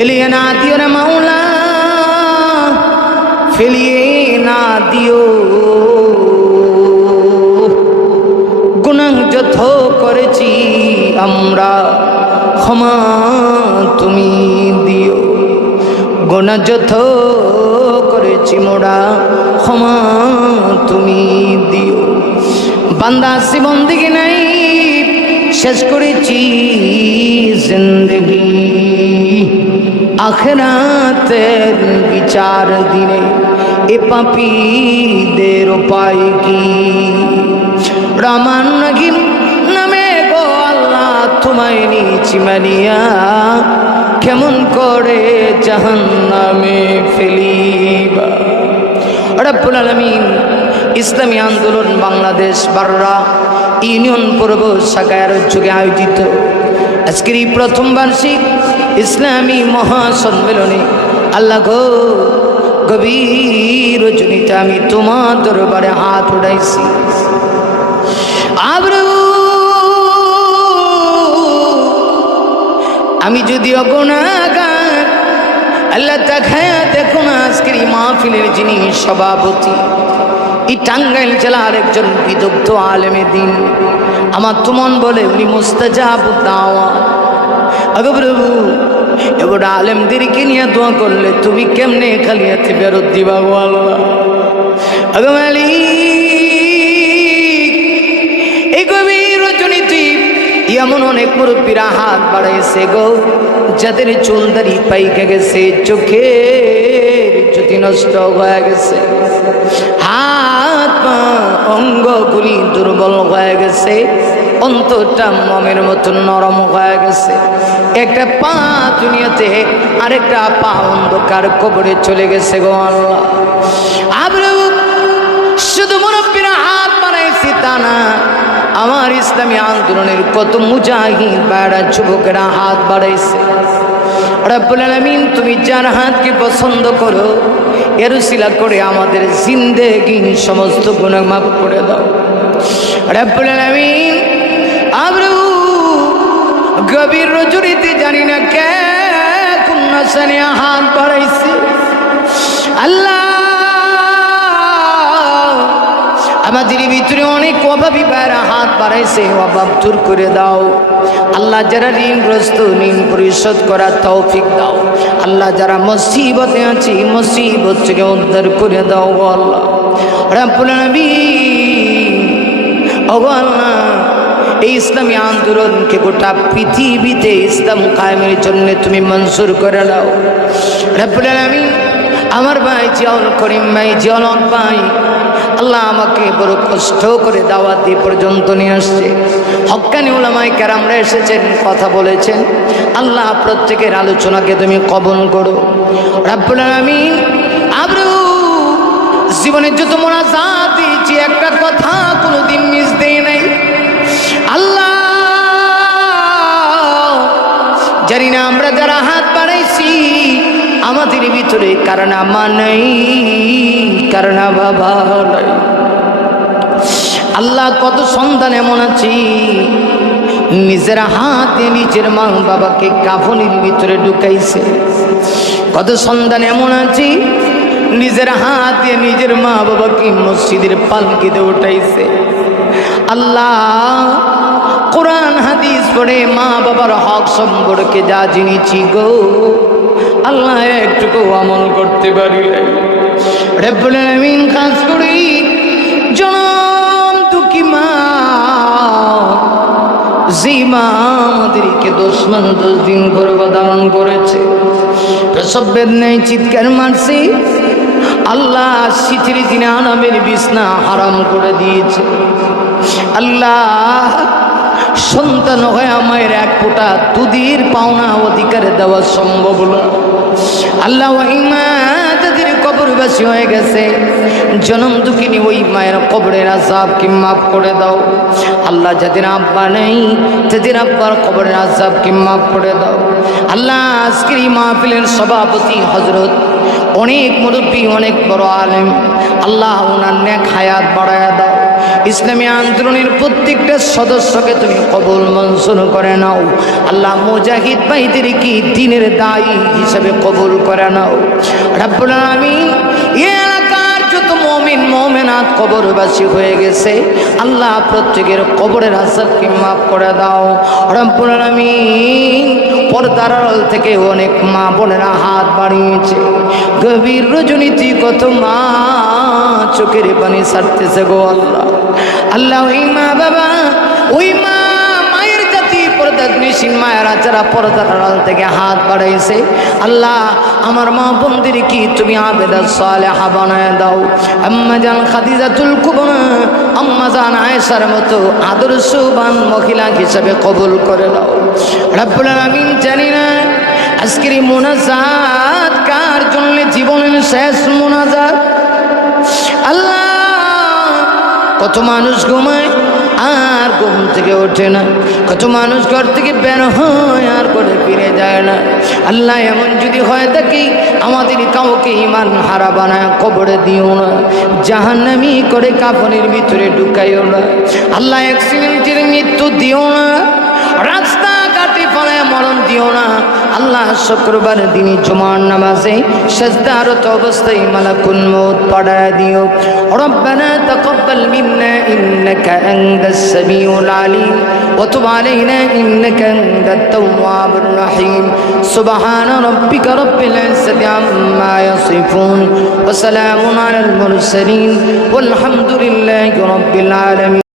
ফেলিয়ে না দিও রে মাওলা, ফেলিয়ে না দিও। গুনাহ যত করেছি আমরা ক্ষমা তুমি দিও। গুনাহ যত করেছি মোরা ক্ষমা তুমি দিও। বান্দা জীবনদিকে নাই শেষ করেছি জিন্দগি, আখিরাতের বিচার দিনে এ পাপীদের উপায় কি? রহমান রহিম নামে গো আল্লাহ তোমায় নিয়েছি মানিয়া, কেমন করে জাহান্নামে ফেলিবা। রব্বুল আলামিন ইসলামী আন্দোলন বাংলাদেশ বাররা ইউনিয়ন পূর্ব শাখার উদ্যোগে আয়োজিত আজকের এই প্রথম বার্ষিক ইসলামী মহাসম্মেলনে আল্লাহ গো গভীর রজনীতে আমি তোমার দরবারে হাত উঠাইছি। আমি যদি অগুনাহগার আল্লাহ তাকায়া দেখো না, আজকের এই মাহফিলের যিনি সভাপতি, এই টাঙ্গাইল জেলার একজন বিদগ্ধ আলেমে দিন, আমার তুমন বলে উনি মুস্তাজাব দাওয়া। আগো প্রভু, এবার আলেমদেরকে নিয়ে দোয়া করলে তুমি কেমনে খালি হাতে ফেরত দিবা গো আল্লাহ। আগো মালিক, এই গভীর রজনীতে এমন অনেক মুরব্বীরা হাত বাড়াইছে গো, যাদের চুলদারি পাইকে গেছে, চোখের জ্যোতি নষ্ট হয়ে গেছে, হাত পা অঙ্গগুলি দুর্বল হয়ে গেছে, অন্তরটা মমের মতো নরম হয়ে গেছে। একটা পা দুনিয়াতে, আরেকটা পা অন্ধকার কবরে চলে গেছে গো আল্লাহ। আমরা শুধু মুরব্বীরা হাত বাড়াইছি তা না, আমার ইসলামী আন্দোলনের কত মুজাহিদ ভাইরা যুবকেরা হাত বাড়াইছে। রব্বুল আলামিন তুমি যার হাতকে পছন্দ করো, এর উসিলা করে আমাদের জিন্দেগির সমস্ত গুনাহ মাফ করে দাও। রব্বুল আলামিন আমরা গভীর রজনীতে জানি না কে কোন নশানে হাত বাড়াইছে। আল্লাহ, আমাদের ভিতরে অনেক অভাবী ভাইরা হাত বাড়াইছে, অভাব দূর করে দাও আল্লাহ। যারা ঋণগ্রস্ত, ঋণ পরিশোধ করার তৌফিক দাও আল্লাহ। যারা মুসিবতে আছে, মুসিবত থেকে উদ্ধার করে দাও গো আল্লাহ। রব্বুল আলামিন ওগো আল্লাহ, এই ইসলামী আন্দোলনকে গোটা পৃথিবীতে ইসলাম কায়েমের জন্য তুমি মঞ্জুর করে দাও। রব্বুল আলামিন আমার ভাই জিয়াউল করিম ভাই, জিয়াউল হক ভাই, আল্লাহ আমাকে বড় কষ্ট করে দাওয়াত দিয়ে পর্যন্ত নিয়ে আসছে। হক্কানি উলামায়ে কেরামরা এসেছেন, কথা বলেছেন। আল্লাহ প্রত্যেকের আলোচনাকে তুমি কবুল করো। রব্বুল আলামিন আমরা জীবনের যত মোনাজাত দিয়েছি, একটা কথা কোনোদিন মিস দেই নাই আল্লাহ। জানি না আমরা যারা হাত বাড়াইছি আমাদের ভিতরে কারণ আমা নেই, কারণ বাবা নাই। আল্লাহ কত সন্তান এমন আছি নিজের হাতে নিজের মা বাবাকে কাফনের ভিতরে ঢুকাইছে। কত সন্তান এমন আছি নিজের হাতে নিজের মা বাবাকে মসজিদের পালকিতে উঠাইছে। আল্লাহ কোরআন হাদিস পড়ে মা বাবার হক সম্পর্কে যা জেনেছি গো আল্লাহ একটুকু আমল করতে পারি। রব্বুল আলামিন খাস করে জনম দুঃখী মা, যে মা আমাদেরকে 10 দিন গর্ভধারণ করেছে, প্রসব বেদনায় চিৎকার মারছে, আল্লাহ শীতের দিনে আরামের বিছনা হারাম করে দিয়েছে। আল্লাহ সন্তান হয়ে মায়ের এক ফোঁটা দুধের পাওনা অধিকার দেওয়া সম্ভব না। আল্লাহ ওই মা যাদের কবরবাসী হয়ে গেছে, জনম দুঃখিনী ওই মায়ের কবরের আযাবকে মাফ করে দাও আল্লাহ। যাদের আব্বা নেই, যাদের আব্বার কবরের আযাবকে মাফ করে দাও আল্লাহ। আজকের এই মাহফিলের সভাপতি হযরত অনেক মুরব্বী, অনেক বড় আলেম, আল্লাহ ওনার নেক হায়াত বাড়ায়া দাও। ইসলামী আন্দোলনের প্রত্যেকটা সদস্যকে তুমি কবুল মঞ্জুর করে নাও। আল্লাহ মুজাহিদ ভাইদের কি দ্বীনের দায়ী হিসেবে কবুল করে নাও রব্বুল আলামিন। এই এলাকার যত মুমিন মুমিনাত কবরবাসী হয়ে গেছে আল্লাহ প্রত্যেকের কবরের আযাবকে মাফ করে দাও রব্বুল আলামিন। পর্দার আড়াল থেকে অনেক মা বোনেরা হাত বাড়িয়েছে, গভীর রজনীতে কত মা চোখের পানি ছাড়তেছে গো আল্লাহ। আল্লাহ ওই মা বাবা, ওই মা মায়ের জাতি পর্দানিসীন মায়েরা যারা পর্দার আড়াল থেকে হাত বাড়াইছে আল্লাহ আমার মা বোনদের কি তুমি আবেদা সালেহা বানায় দাও। আম্মা জান খাদিজাতুল কুবরা, আম্মা জান আয়েশার মতো আদর্শবান মহিলা হিসেবে কবুল করে দাও রব্বুল আলামিন। জানি না আজকের এই মুনাজাত কার জন্য জীবনের শেষ মুনাজাত আল্লাহ। কত মানুষ ঘুমায় আর ঘুম থেকে ওঠে না, কত মানুষ ঘর থেকে বের হয় আর করে ফিরে যায় না আল্লাহ। এমন যদি হয় থাকি আমাদের কাউকে ইমান হারা বানায় কবরে দিও না, জাহান্নামী করে কাফনের ভিতরে ঢুকাইও না আল্লাহ। অ্যাক্সিডেন্টের মৃত্যু দিও না, রাস্তা ঘাটে ফলে মরণ দিও না আল্লাহ। শুক্রবার দিনই জুমার নামাজে সাজদারত অবস্থায় মালাকুল মউত পড়ায় দিও। রব্বানা তাকাব্বাল মিন্না ইন্নাকা আনতাস সামিউল আলিম ওয়া তুব আলাইনা ইন্নাকা আনতাত তাওয়াবুর রহিম। সুবহানা রাব্বিকা রাব্বিল ইজ্জাতি আম্মা ইয়াসিফুন ওয়া সালামুন আলাল মুরসালিন ওয়াল হামদুলিল্লাহি রাব্বিল আলামিন।